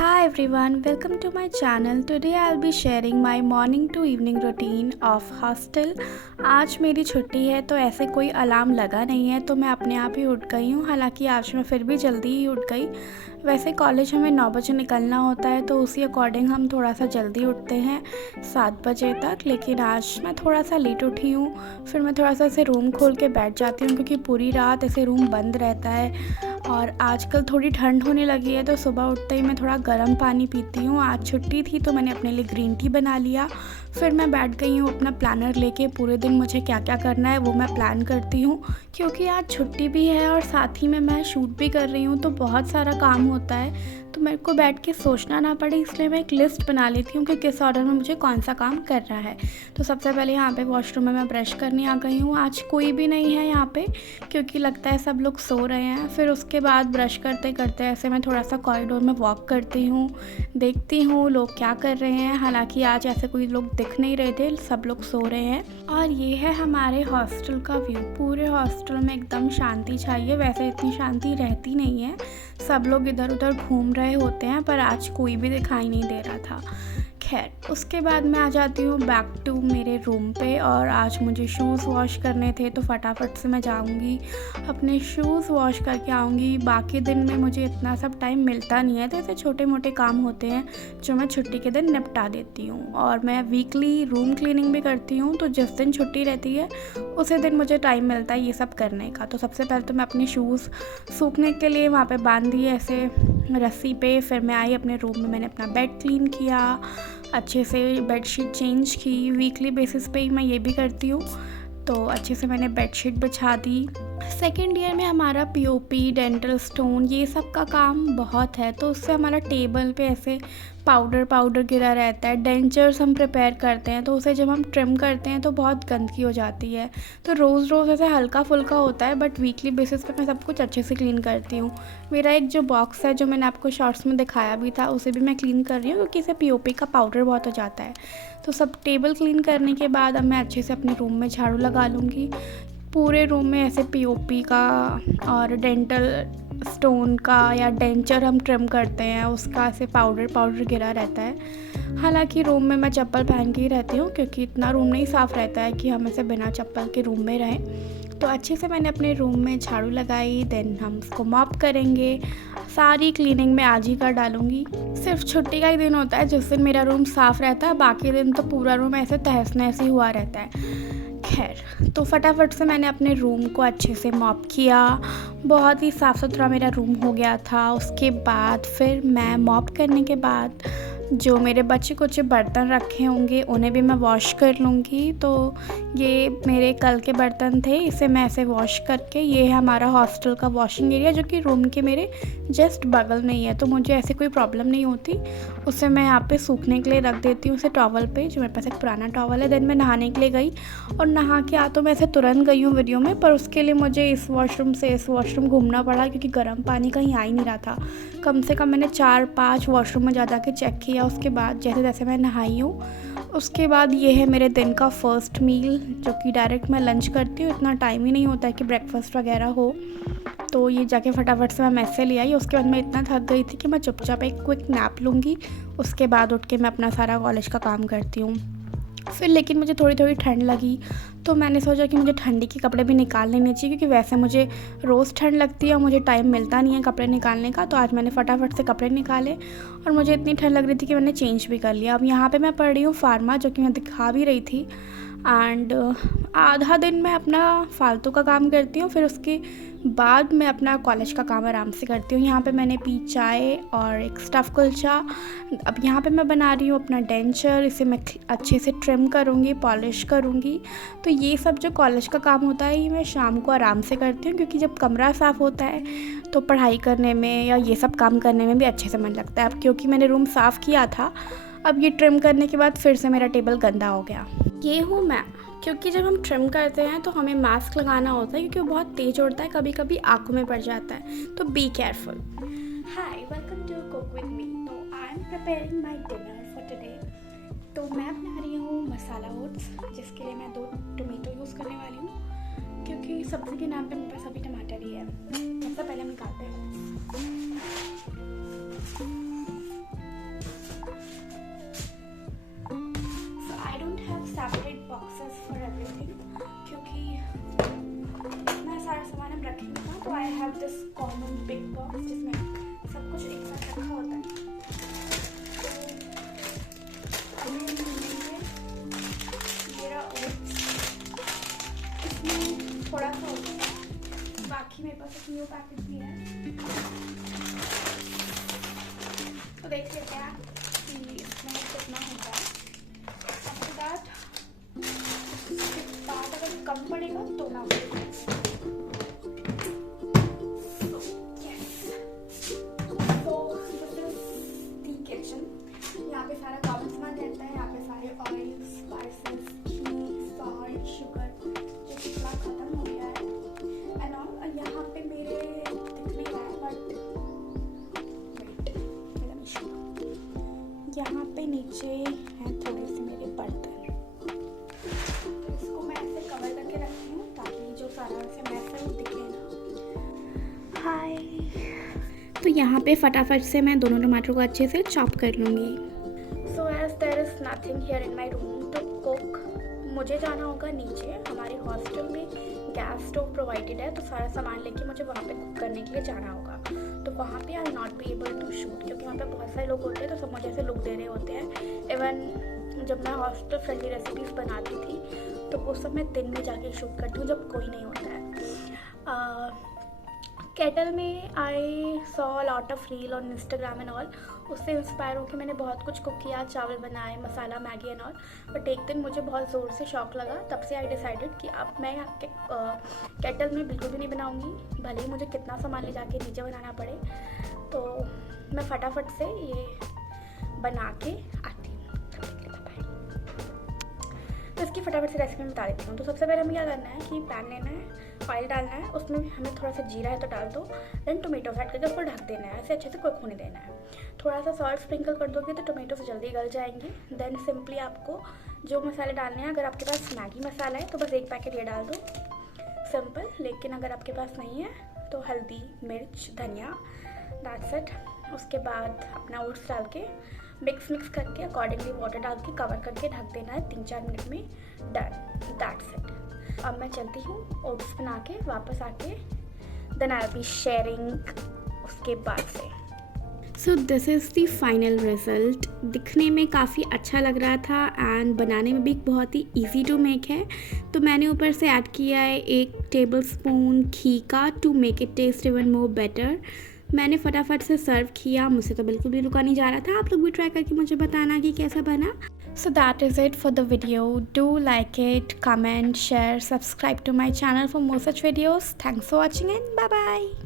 Hi everyone, welcome to my channel. Today I'll be sharing my morning to evening routine of hostel. आज मेरी छुट्टी है तो ऐसे कोई अलार्म लगा नहीं है तो मैं अपने आप ही उठ गई हूँ। हालांकि आज मैं फिर भी जल्दी ही उठ गई। वैसे कॉलेज हमें 9 बजे निकलना होता है तो उसी अकॉर्डिंग हम थोड़ा सा जल्दी उठते हैं 7 बजे तक, लेकिन आज मैं थोड़ा सा लेट उठी हूँ। फिर मैं थोड़ा सा ऐसे रूम खोल के बैठ जाती हूँ क्योंकि पूरी रात ऐसे रूम बंद रहता है और आजकल थोड़ी ठंड होने लगी है तो सुबह उठते ही मैं थोड़ा गर्म पानी पीती हूँ। आज छुट्टी थी तो मैंने अपने लिए ग्रीन टी बना लिया। फिर मैं बैठ गई हूँ अपना प्लानर लेके, पूरे दिन मुझे क्या क्या करना है वो मैं प्लान करती हूँ क्योंकि आज छुट्टी भी है और साथ ही में मैं शूट भी कर रही हूँ तो बहुत सारा काम होता है तो मेरे को बैठ के सोचना ना पड़े, इसलिए मैं एक लिस्ट बना लेती हूँ कि किस ऑर्डर में मुझे कौन सा काम करना है। तो सबसे पहले यहाँ पे वॉशरूम में मैं ब्रश करने आ गई हूँ। आज कोई भी नहीं है यहाँ पे क्योंकि लगता है सब लोग सो रहे हैं। फिर उसके बाद ब्रश करते करते ऐसे मैं थोड़ा सा कॉरिडोर में वॉक करती हूँ, देखती हूँ लोग क्या कर रहे हैं। हालांकि आज ऐसे कोई लोग दिख नहीं रहे थे, सब लोग सो रहे हैं। और ये है हमारे हॉस्टल का व्यू। पूरे हॉस्टल में एकदम शांति चाहिए, वैसे इतनी शांति रहती नहीं है, सब लोग इधर उधर घूम रहे होते हैं, पर आज कोई भी दिखाई नहीं दे रहा था। खैर उसके बाद मैं आ जाती हूँ बैक टू मेरे रूम पे और आज मुझे शूज़ वॉश करने थे तो फटाफट से मैं जाऊँगी अपने शूज़ वॉश करके आऊँगी। बाकी दिन में मुझे इतना सब टाइम मिलता नहीं है तो ऐसे छोटे मोटे काम होते हैं जो मैं छुट्टी के दिन निपटा देती हूँ। और मैं वीकली रूम क्लीनिंग भी करती हूँ तो जिस दिन छुट्टी रहती है उसी दिन मुझे टाइम मिलता है ये सब करने का। तो सबसे पहले तो मैं अपने शूज़ सूखने के लिए वहाँ पे बांध दिए ऐसे रस्सी पे। फिर मैं आई अपने रूम में, मैंने अपना बेड क्लीन किया, अच्छे से बेडशीट चेंज की। वीकली बेसिस पे ही मैं ये भी करती हूँ तो अच्छे से मैंने बेडशीट बिछा दी। सेकेंड ईयर में हमारा पीओपी, डेंटल स्टोन ये सब का काम बहुत है तो उससे हमारा टेबल पे ऐसे पाउडर गिरा रहता है। डेंचर्स हम प्रिपेयर करते हैं तो उसे जब हम ट्रिम करते हैं तो बहुत गंदगी हो जाती है। तो रोज़ ऐसे हल्का फुल्का होता है बट वीकली बेसिस पे मैं सब कुछ अच्छे से क्लीन करती हूँ। मेरा एक जो बॉक्स है जो मैंने आपको शॉर्ट्स में दिखाया भी था उसे भी मैं क्लीन कर रही हूँ क्योंकि इसे पीओपी का पाउडर बहुत हो जाता है। तो सब टेबल क्लीन करने के बाद अब मैं अच्छे से अपने रूम में झाड़ू लगा लूँगी। पूरे रूम में ऐसे पीओपी का और डेंटल स्टोन का या डेंचर हम ट्रिम करते हैं उसका ऐसे पाउडर गिरा रहता है। हालांकि रूम में मैं चप्पल पहन के ही रहती हूँ क्योंकि इतना रूम नहीं साफ़ रहता है कि हम ऐसे बिना चप्पल के रूम में रहें। तो अच्छे से मैंने अपने रूम में झाड़ू लगाई, देन हम उसको मॉप करेंगे। सारी क्लीनिंग मैं आज ही कर डालूँगी। सिर्फ छुट्टी का ही दिन होता है जिस दिन मेरा रूम साफ़ रहता है, बाकी दिन तो पूरा रूम ऐसे तहस नहस ही हुआ रहता है। खैर तो फटाफट से मैंने अपने रूम को अच्छे से मॉप किया, बहुत ही साफ़ सुथरा मेरा रूम हो गया था। उसके बाद फिर मैं मॉप करने के बाद जो मेरे बचे कुछ बर्तन रखे होंगे उन्हें भी मैं वॉश कर लूँगी। तो ये मेरे कल के बर्तन थे, इसे मैं ऐसे वॉश करके, ये है हमारा हॉस्टल का वॉशिंग एरिया जो कि रूम के मेरे जस्ट बगल में ही है तो मुझे ऐसे कोई प्रॉब्लम नहीं होती। उसे मैं यहाँ पे सूखने के लिए रख देती हूँ, उसे टॉवल पे, जो मेरे पास एक पुराना टॉवल है। देन मैं नहाने के लिए गई और नहा के तो मैं ऐसे तुरंत गई हूँ वीडियो में, पर उसके लिए मुझे इस वॉशरूम से इस वॉशरूम घूमना पड़ा क्योंकि गर्म पानी कहीं आ ही नहीं रहा था। कम से कम मैंने 4-5 वॉशरूम में जा के चेक किया। उसके बाद जैसे जैसे मैं नहाई हूँ उसके बाद ये है मेरे दिन का फर्स्ट मील जो कि डायरेक्ट मैं लंच करती हूँ। इतना टाइम ही नहीं होता है कि ब्रेकफास्ट वगैरह हो। तो ये जाके फटाफट से मैं मेस से ले आई। उसके बाद मैं इतना थक गई थी कि मैं चुपचाप एक क्विक नैप लूँगी, उसके बाद उठ के मैं अपना सारा कॉलेज का काम करती हूँ। फिर लेकिन मुझे थोड़ी ठंड लगी तो मैंने सोचा कि मुझे ठंडी के कपड़े भी निकाल लेने चाहिए क्योंकि वैसे मुझे रोज़ ठंड लगती है और मुझे टाइम मिलता नहीं है कपड़े निकालने का। तो आज मैंने फटाफट से कपड़े निकाले और मुझे इतनी ठंड लग रही थी कि मैंने चेंज भी कर लिया। अब यहाँ पे मैं पढ़ रही हूँ फार्मा, जो कि मैं दिखा भी रही थी। एंड आधा दिन मैं अपना फालतू का काम करती हूँ, फिर उसके बाद मैं अपना कॉलेज का काम आराम से करती हूँ। यहाँ पे मैंने पी चाय और एक स्टफ़ कुलचा। अब यहाँ पे मैं बना रही हूँ अपना डेंचर, इसे मैं अच्छे से ट्रिम करूँगी, पॉलिश करूँगी। तो ये सब जो कॉलेज का काम होता है ये मैं शाम को आराम से करती हूँ क्योंकि जब कमरा साफ़ होता है तो पढ़ाई करने में या ये सब काम करने में भी अच्छे से मन लगता है। अब क्योंकि मैंने रूम साफ़ किया था, अब ये ट्रिम करने के बाद फिर से मेरा टेबल गंदा हो गया। ये हूँ मैं, क्योंकि जब हम ट्रिम करते हैं तो हमें मास्क लगाना होता है क्योंकि वो बहुत तेज़ उड़ता है, कभी कभी आँखों में पड़ जाता है, तो be careful. Hi, welcome to cook with me. तो I am preparing my dinner for today. तो मैं बना रही हूँ मसाला ओट्स, जिसके लिए मैं 2 टोमेटो यूज़ करने वाली हूँ क्योंकि सब्ज़ी के नाम पे मेरे पास अभी टमाटर ही है। सबसे पहले हम निकालते हैं। न्यू पैकेट भी है, तो देख लेते हैं कि इसमें कितना होता है। आफ्टर दैट इसके बाद अगर कम पड़ेगा तो ना यहाँ पे सारा कॉमन सामान रहता है। यहाँ पे सारे ऑयल, स्पाइसेस, घी, सॉल्ट, शुगर जो पिछला ख़त्म हो गया है एंड ऑल। यहाँ पे मेरे दिख नहीं रहा है बट यहाँ पे नीचे हैं थोड़े से मेरे बर्तन, तो इसको मैं ऐसे कवर करके रखती हूँ ताकि जो सारा से मैस है वो दिखे ना। हाय, तो यहाँ पे फटाफट से मैं दोनों टमाटर को अच्छे से चॉप कर लूँगी। So as there is nothing here in my room to cook, मुझे जाना होगा नीचे। हमारे हॉस्टल में गैस स्टोव प्रोवाइडेड है, तो सारा सामान लेके मुझे वहाँ पे कुक करने के लिए जाना होगा। तो वहाँ पे I not be able to shoot, क्योंकि वहाँ पे बहुत सारे लोग होते हैं, तो सब मुझे ऐसे लुक दे रहे होते हैं। इवन जब मैं हॉस्टल फ्रेंडली रेसिपीज़ बनाती थी तो वो सब मैं दिन में जाके शूट करती हूँ जब कोई नहीं होता है। केटल में I saw lot of reel on Instagram and all, उससे इंस्पायर होकर मैंने बहुत कुछ कुक किया, चावल बनाए, मसाला, मैगी एंड ऑल। बट एक दिन मुझे बहुत ज़ोर से शौक लगा, तब से आई डिसाइडेड कि अब मैं केटल में बिल्कुल भी नहीं बनाऊंगी, भले ही मुझे कितना सामान ले जाके नीचे बनाना पड़े। तो मैं फटाफट से ये बना के आती हूँ। तो इसकी फटाफट से रेसिपी में बता देती हूँ। तो सबसे पहले हमें क्या करना है कि पैन लेना है, ऑयल डालना है, उसमें हमें थोड़ा सा जीरा है तो डाल दो, देन टोमेटो ऐड करके उसको ढक देना है, ऐसे अच्छे से कुक होने देना है। थोड़ा सा सॉल्ट स्प्रिंकल कर दोगे तो टोमेटो से जल्दी गल जाएंगी। देन सिंपली आपको जो मसाले डालने हैं, अगर आपके पास मैगी मसाला है तो बस एक पैकेट ये डाल दो, सिंपल। लेकिन अगर आपके पास नहीं है तो हल्दी, मिर्च, धनिया, दैट्स इट। उसके बाद अपना ओट्स डाल के मिक्स करके अकॉर्डिंगली वाटर डाल के कवर करके ढक देना है 3-4 मिनट में, डन, दैट्स इट। अब मैं चलती हूँ ओट्स बना के वापस आके, then I will be sharing उसके बाद से। So this is the final result. दिखने में काफ़ी अच्छा लग रहा था एंड बनाने में भी बहुत ही ईजी टू मेक है। तो मैंने ऊपर से ऐड किया है 1 टेबलस्पून घी का to make it taste even more better. मैंने फटाफट से सर्व किया, मुझसे तो बिल्कुल भी रुका नहीं जा रहा था। आप लोग भी ट्राई करके मुझे बताना कि कैसा बना। So that is it for the video. Do like it, comment, share, subscribe to my channel for more such videos. Thanks for watching and bye bye.